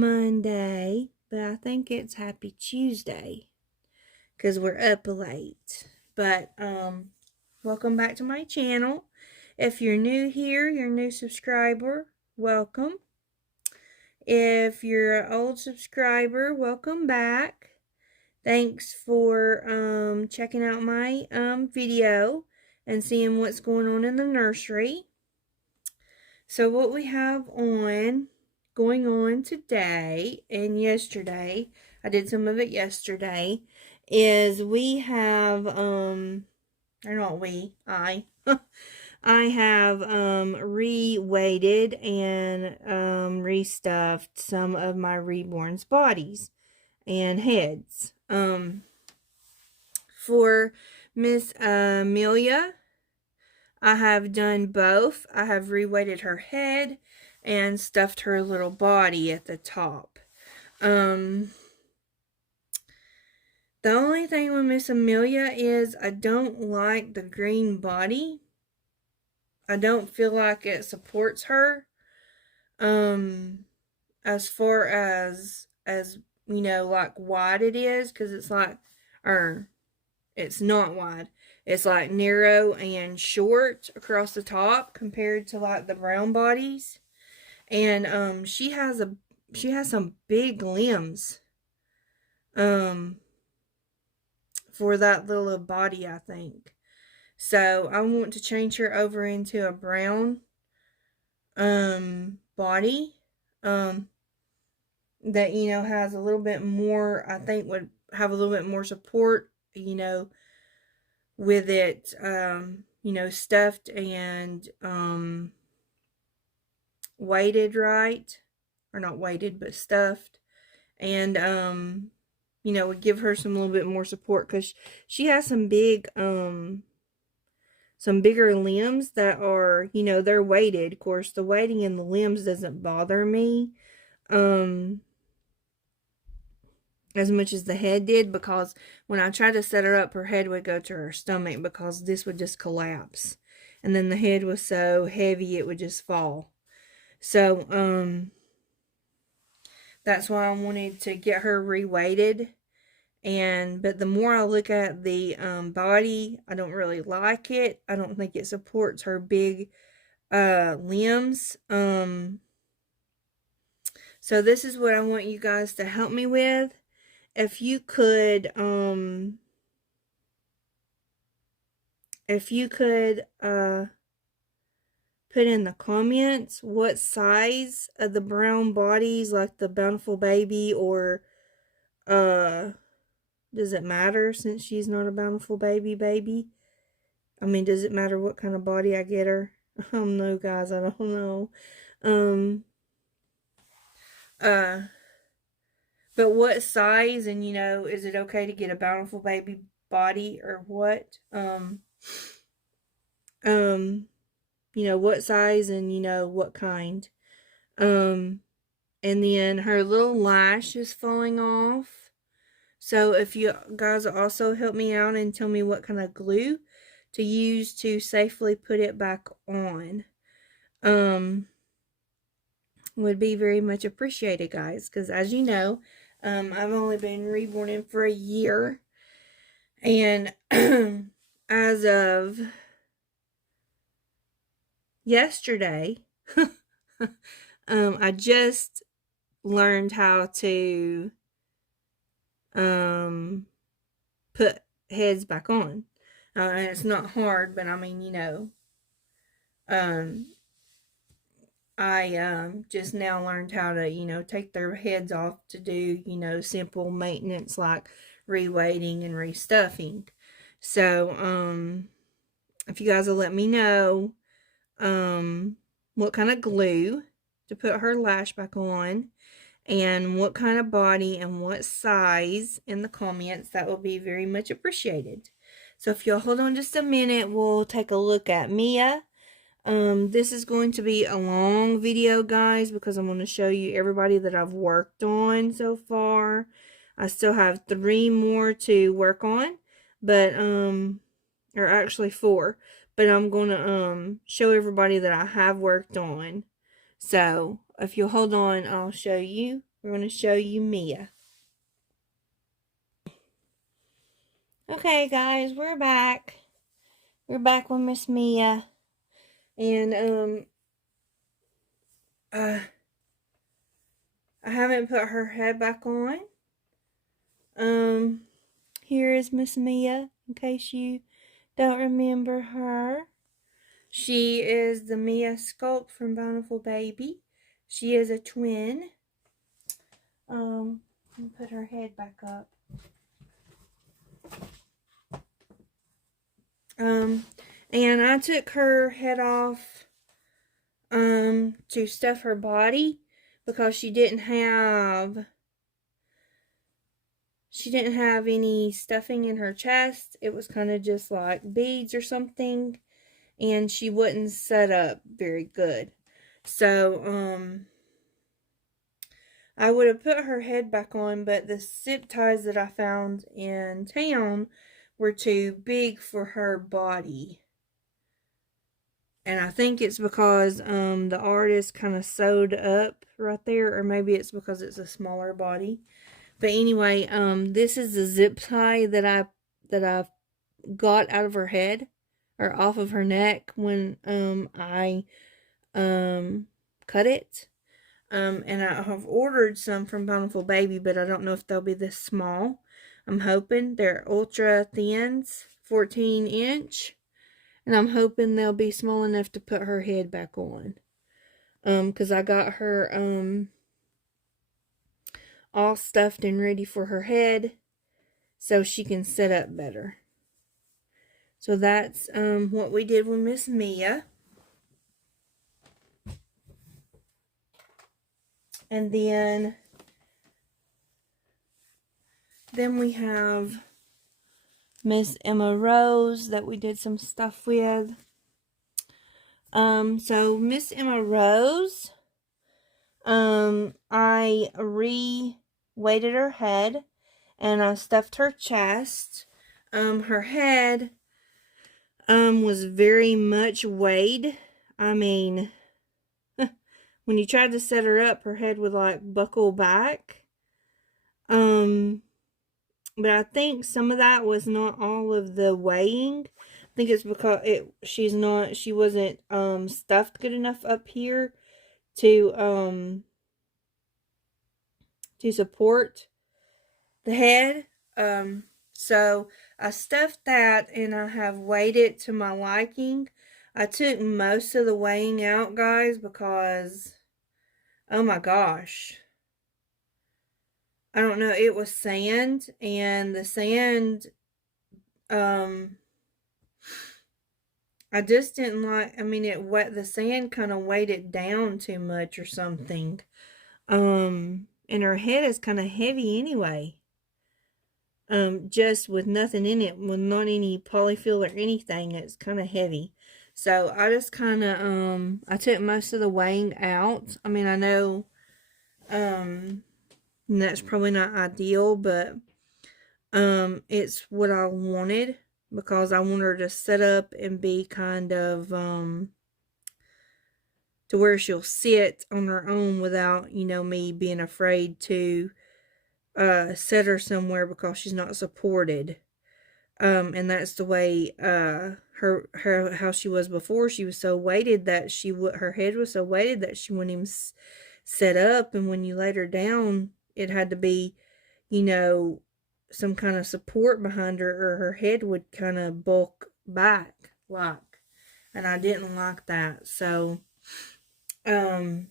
Monday, but I think it's Happy Tuesday because we're up late. But welcome back to my channel. If you're new here, you're a new subscriber, welcome. If you're an old subscriber, welcome back. Thanks for checking out my video and seeing what's going on in the nursery. So what we have going on today and yesterday, I did some of it yesterday, is we have or not we, I I have re-weighted and restuffed some of my reborn's bodies and heads. For Miss Amelia, I have done both. I have reweighted her head and stuffed her little body at the top. The only thing with Miss Amelia is I don't like the green body. I don't feel like it supports her. As far as you know, like wide it is, because it's like, it's not wide. It's like narrow and short across the top compared to like the brown bodies. And she has some big limbs for that little body, I think. So I want to change her over into a brown body that, you know, has a little bit more, I think would have a little bit more support, you know, with it, you know, stuffed and weighted right, or not weighted but stuffed, and you know, would give her some little bit more support, because she has some bigger limbs that are, you know, they're weighted. Of course, the weighting in the limbs doesn't bother me as much as the head did, because when I tried to set her up, her head would go to her stomach because this would just collapse, and then the head was so heavy it would just fall. So that's why I wanted to get her reweighted. But the more I look at the body, I don't really like it. I don't think it supports her big limbs. So this is what I want you guys to help me with. If you could put in the comments what size of the brown bodies, like the Bountiful Baby, or does it matter since she's not a Bountiful Baby? I mean, does it matter what kind of body I get her? No, guys, I don't know. But what size, and, you know, is it okay to get a Bountiful Baby body or what? You know, what size and, you know, what kind. And then her little lash is falling off. So if you guys also help me out and tell me what kind of glue to use to safely put it back on, would be very much appreciated, guys. Because as you know, I've only been reborning for a year. And as of yesterday, I just learned how to put heads back on. And it's not hard, but I mean, you know, I just now learned how to, you know, take their heads off to do, you know, simple maintenance like reweighting and restuffing. So if you guys will let me know what kind of glue to put her lash back on, and what kind of body and what size in the comments, that will be very much appreciated. So if you'll hold on just a minute, we'll take a look at Mia. This is going to be a long video, guys, because I'm going to show you everybody that I've worked on so far. I still have 3 more to work on, but or actually 4, but I'm going to show everybody that I have worked on. So if you'll hold on, I'll show you we're going to show you Mia. Okay, guys, we're back. We're back with Miss Mia. And, I haven't put her head back on. Here is Miss Mia, in case you don't remember her. She is the Mia Sculpt from Bountiful Baby. She is a twin. Put her head back up. And I took her head off, to stuff her body because she didn't have any stuffing in her chest. It was kind of just like beads or something, and she wouldn't set up very good. So, I would have put her head back on, but the zip ties that I found in town were too big for her body. And I think it's because the artist kind of sewed up right there, or maybe it's because it's a smaller body. But anyway, this is the zip tie that I got out of her head, or off of her neck when I cut it. And I have ordered some from Bountiful Baby, but I don't know if they'll be this small. I'm hoping they're ultra thins, 14-inch. And I'm hoping they'll be small enough to put her head back on. Because I got her, all stuffed and ready for her head, so she can sit up better. So that's, what we did with Miss Mia. And then we have Miss Emma Rose that we did some stuff with. So Miss Emma Rose, I re-weighted her head and I stuffed her chest. Her head, was very much weighed. I mean, when you tried to set her up, her head would like buckle back. But I think some of that was not all of the weighing. I think it's because she wasn't stuffed good enough up here to support the head. So I stuffed that and I have weighed it to my liking. I took most of the weighing out, guys, because oh my gosh, I don't know, it was sand, and the sand, I just didn't like, I mean, the sand kind of weighed it down too much or something. And her head is kind of heavy anyway. Just with nothing in it, with not any polyfill or anything, it's kind of heavy. So I just kind of, I took most of the weighing out. I mean, I know, that's probably not ideal, but, it's what I wanted, because I want her to set up and be kind of, to where she'll sit on her own without, me being afraid to, set her somewhere because she's not supported. And that's the way, how she was before. She was so weighted that her head was so weighted that she wouldn't even set up. And when you laid her down, it had to be, some kind of support behind her, or her head would kind of bulk back, and I didn't like that. So, I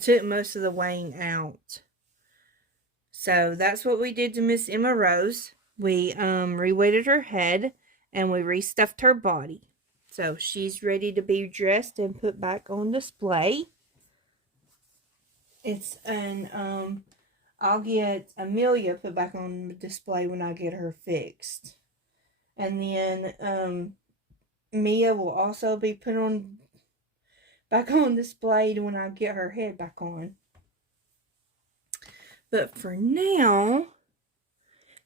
took most of the weighing out. So that's what we did to Miss Emma Rose. We re-weighted her head and we restuffed her body. So she's ready to be dressed and put back on display. I'll get Amelia put back on display when I get her fixed. And then Mia will also be put back on display when I get her head back on. But for now,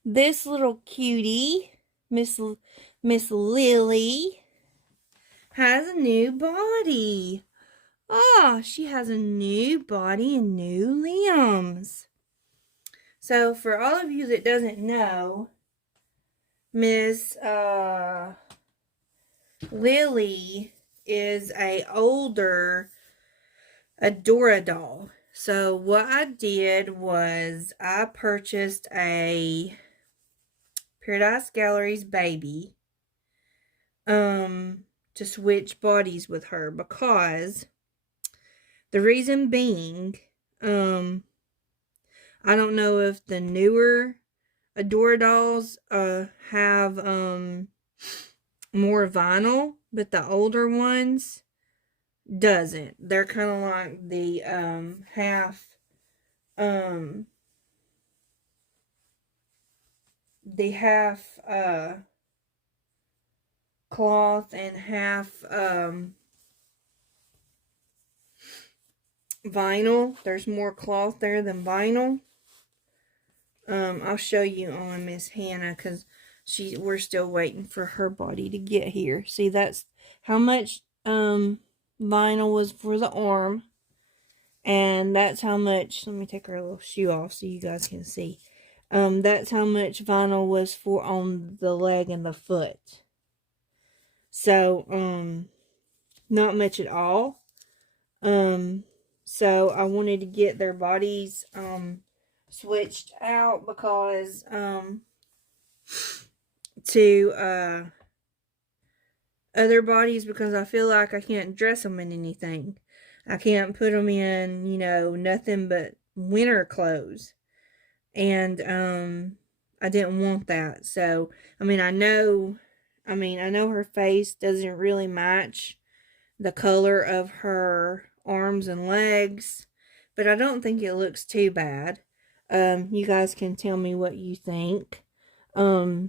this little cutie, Miss Lily, has a new body. Oh, she has a new body and new limbs. So for all of you that doesn't know, Miss Lily is a older Adora doll. So what I did was I purchased a Paradise Gallery's baby to switch bodies with her, because the reason being, I don't know if the newer Adora dolls have more vinyl, but the older ones doesn't. They're kind of like the half the half cloth and half vinyl. There's more cloth there than vinyl. I'll show you on Miss Hannah, because we're still waiting for her body to get here. See, that's how much vinyl was for the arm, and that's how much, let me take her little shoe off so you guys can see. That's how much vinyl was for on the leg and the foot. So not much at all. So I wanted to get their bodies switched out, because to other bodies, because I feel like I can't dress them in anything. I can't put them in, nothing but winter clothes. And I didn't want that. So, I know her face doesn't really match the color of her arms and legs, but I don't think it looks too bad. You guys can tell me what you think. But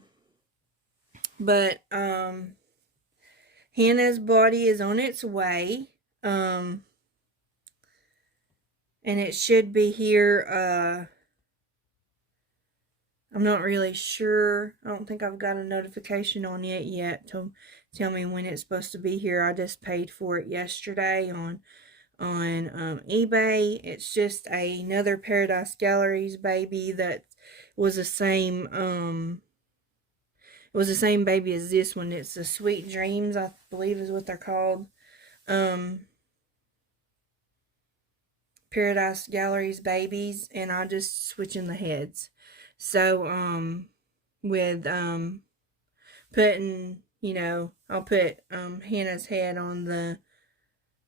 Hannah's body is on its way. And it should be here. I'm not really sure. I don't think I've got a notification on it yet to tell me when it's supposed to be here. I just paid for it yesterday on eBay. It's just another Paradise Galleries baby that was the same it was the same baby as this one. It's the Sweet Dreams, I believe is what they're called. Paradise Galleries babies, and I just switching the heads. So with putting, I'll put Hannah's head on the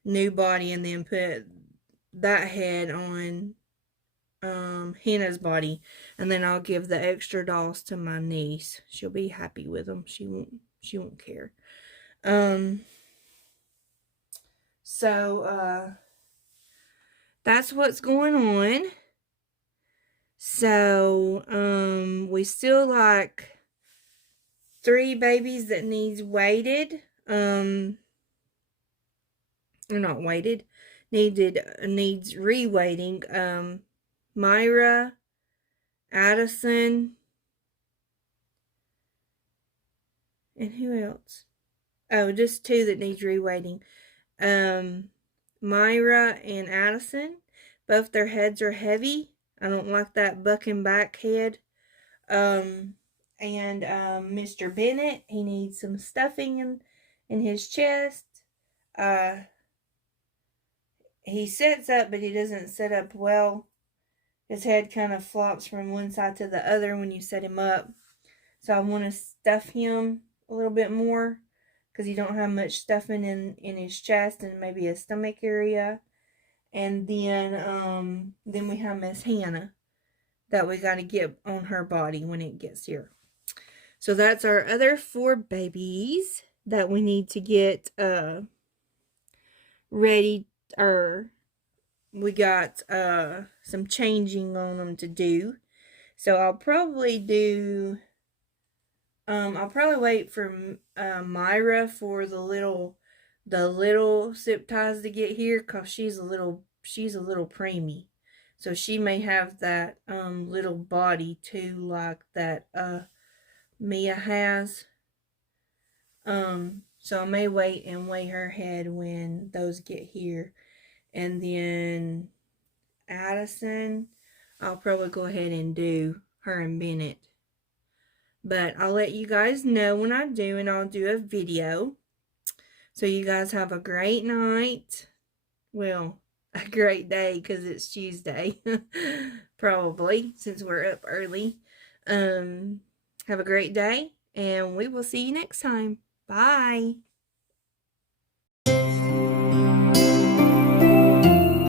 new body, and then put that head on Hannah's body, and then I'll give the extra dolls to my niece. She'll be happy with them. She won't care. So that's what's going on. So we still like 3 babies that needs weighted. Or not weighted. Needs re-weighting. Myra, Addison, and who else? Oh, just 2 that needs re-weighting. Myra and Addison, both their heads are heavy. I don't like that bucking back head. And Mr. Bennett, he needs some stuffing in his chest. He sits up, but he doesn't sit up well. His head kind of flops from one side to the other when you set him up. So I want to stuff him a little bit more, because he don't have much stuffing in his chest and maybe his stomach area. And then we have Miss Hannah that we got to get on her body when it gets here. So that's our other 4 babies that we need to get ready, or we got some changing on them to do. So I'll probably wait for Myra for the little zip ties to get here, because she's a little preemie. So she may have that little body too, like that Mia has. So I may wait and weigh her head when those get here. And then Addison, I'll probably go ahead and do her and Bennett. But I'll let you guys know when I do, and I'll do a video. So you guys have a great night. Well, a great day because it's Tuesday. Probably, since we're up early. Have a great day, and we will see you next time. Bye.